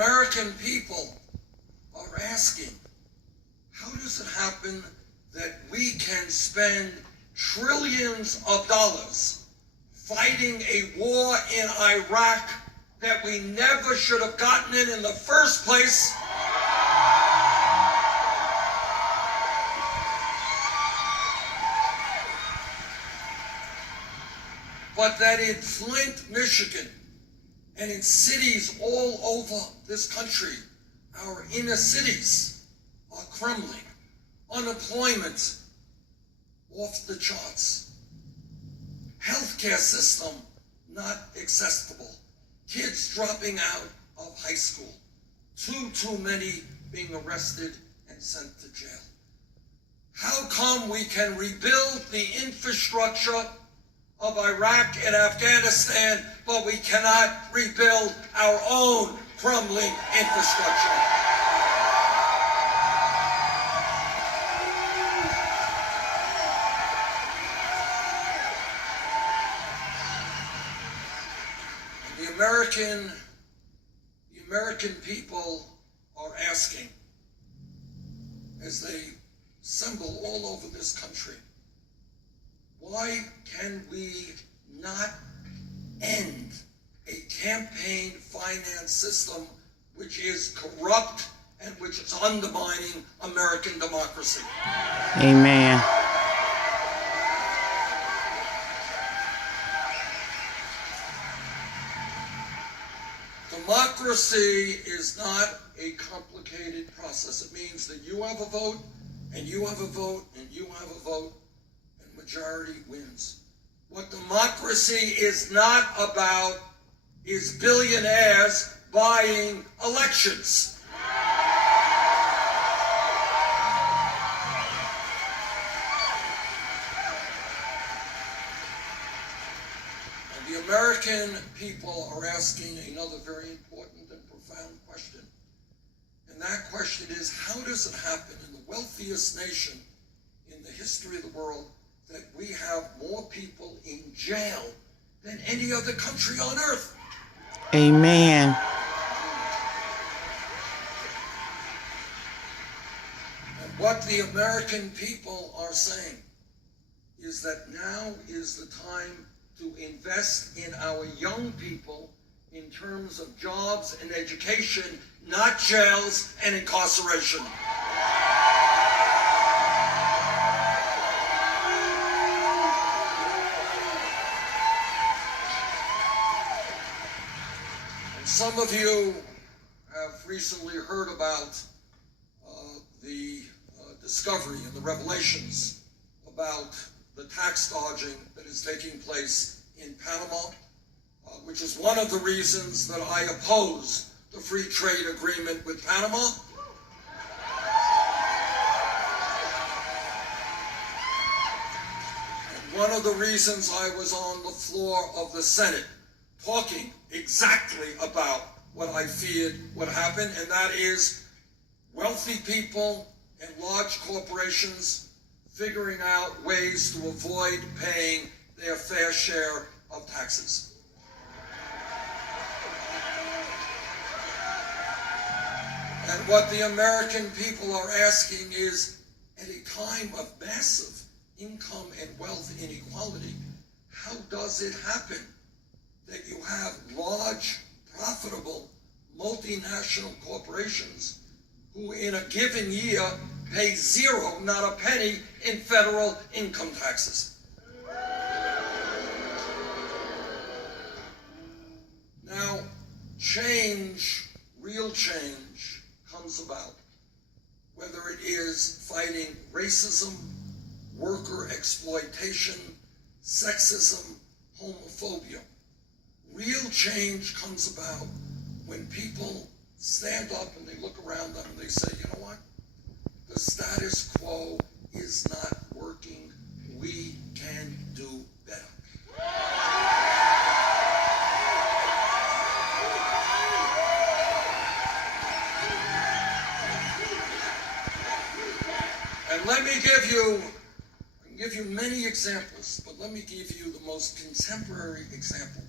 American people are asking, how does it happen that we can spend trillions of dollars fighting a war in Iraq that we never should have gotten in the first place? But that in Flint, Michigan, and in cities all over this country, our inner cities are crumbling. Unemployment off the charts. Healthcare system not accessible. Kids dropping out of high school. Too many being arrested and sent to jail. How come we can rebuild the infrastructure of Iraq and Afghanistan, but we cannot rebuild our own crumbling infrastructure? The American people are asking, as they assemble all over this country, why can we not end a campaign finance system which is corrupt and which is undermining American democracy? Amen. Democracy is not a complicated process. It means that you have a vote, and you have a vote, and you have a vote, and majority wins. What democracy is not about is billionaires buying elections. The American people are asking another very important and profound question. And that question is, how does it happen in the wealthiest nation in the history of the world that we have more people in jail than any other country on earth? Amen. And what the American people are saying is that now is the time to invest in our young people in terms of jobs and education, not jails and incarceration. And some of you have recently heard about the discovery and the revelations about the tax dodging that is taking place in Panama, which is one of the reasons that I oppose the free trade agreement with Panama. And one of the reasons I was on the floor of the Senate talking exactly about what I feared would happen, and that is wealthy people and large corporations figuring out ways to avoid paying their fair share of taxes. And what the American people are asking is, at a time of massive income and wealth inequality, how does it happen that you have large, profitable, multinational corporations who in a given year pay zero, not a penny, in federal income taxes? Now, change, real change, comes about, whether it is fighting racism, worker exploitation, sexism, homophobia. Real change comes about when people stand up and they look around them and they say, you know what? The status quo is not working. We can do better. And let me give you many examples, but let me give you the most contemporary example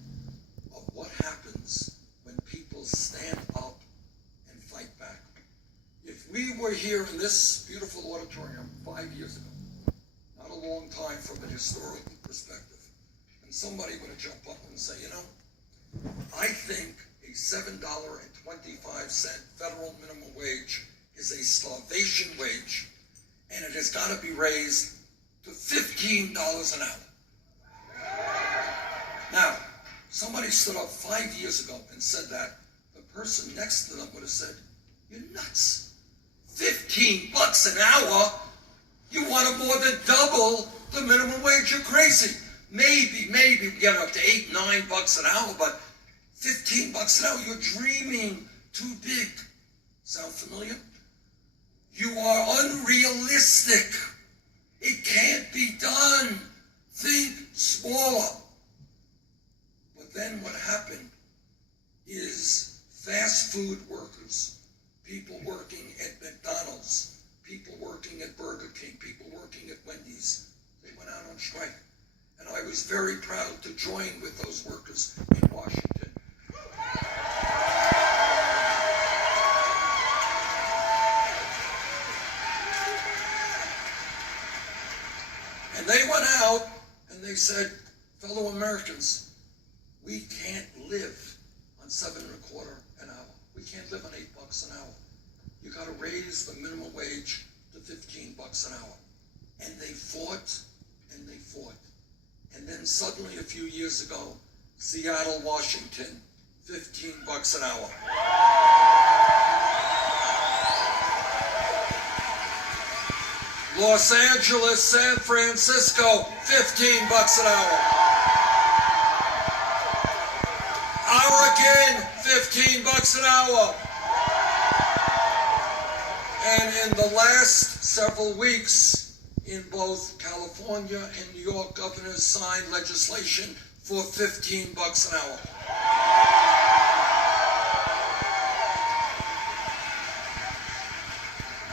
of what happens when people stand up we were here in this beautiful auditorium 5 years ago, not a long time from an historical perspective, and somebody would have jumped up and say, you know, I think a $7.25 federal minimum wage is a starvation wage, and it has got to be raised to $15 an hour. Now, somebody stood up 5 years ago and said that. The person next to them would have said, you're nuts. 15 bucks an hour? You want to more than double the minimum wage? You're crazy. Maybe we get up to $8, $9 an hour, but 15 bucks an hour, you're dreaming too big. Sound familiar? You are unrealistic. It can't be done. Think smaller. But then what happened is fast food workers, people working at McDonald's, people working at Burger King, people working at Wendy's, they went out on strike. And I was very proud to join with those workers in Washington. And they went out and they said, fellow Americans, we can't live on $7.25 an hour. We can't live on $8 an hour. You got to raise the minimum wage to 15 bucks an hour. And they fought and they fought. And then suddenly a few years ago, Seattle, Washington, 15 bucks an hour. Los Angeles, San Francisco, 15 bucks an hour. Oregon, 15 bucks an hour. And in the last several weeks, in both California and New York, governors signed legislation for 15 bucks an hour.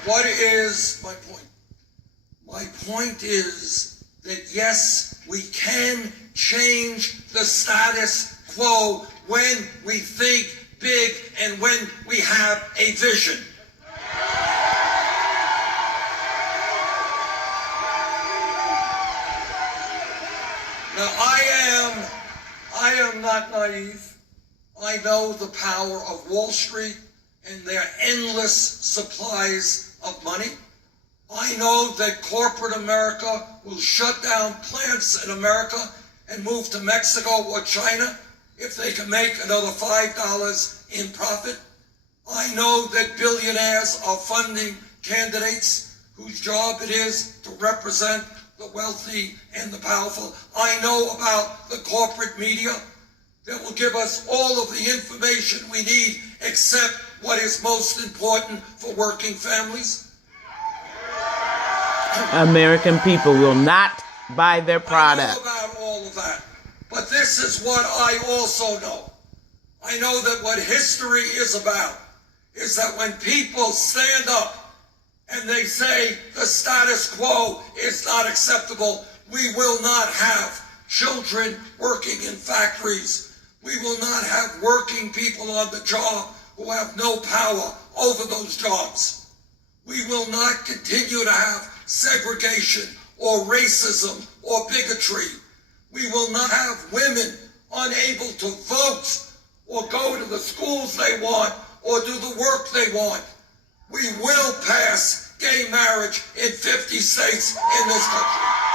What is my point? My point is that yes, we can change the status quo when we think big and when we have a vision. Now, I am not naive. I know the power of Wall Street and their endless supplies of money. I know that corporate America will shut down plants in America and move to Mexico or China if they can make another $5 in profit. I know that billionaires are funding candidates whose job it is to represent the wealthy and the powerful. I know about the corporate media that will give us all of the information we need except what is most important for working families. American people will not buy their product. I know about all of that. But this is what I also know. I know that what history is about is that when people stand up and they say the status quo is not acceptable, we will not have children working in factories. We will not have working people on the job who have no power over those jobs. We will not continue to have segregation or racism or bigotry. We will not have women unable to vote or go to the schools they want or do the work they want. We will pass gay marriage in 50 states in this country.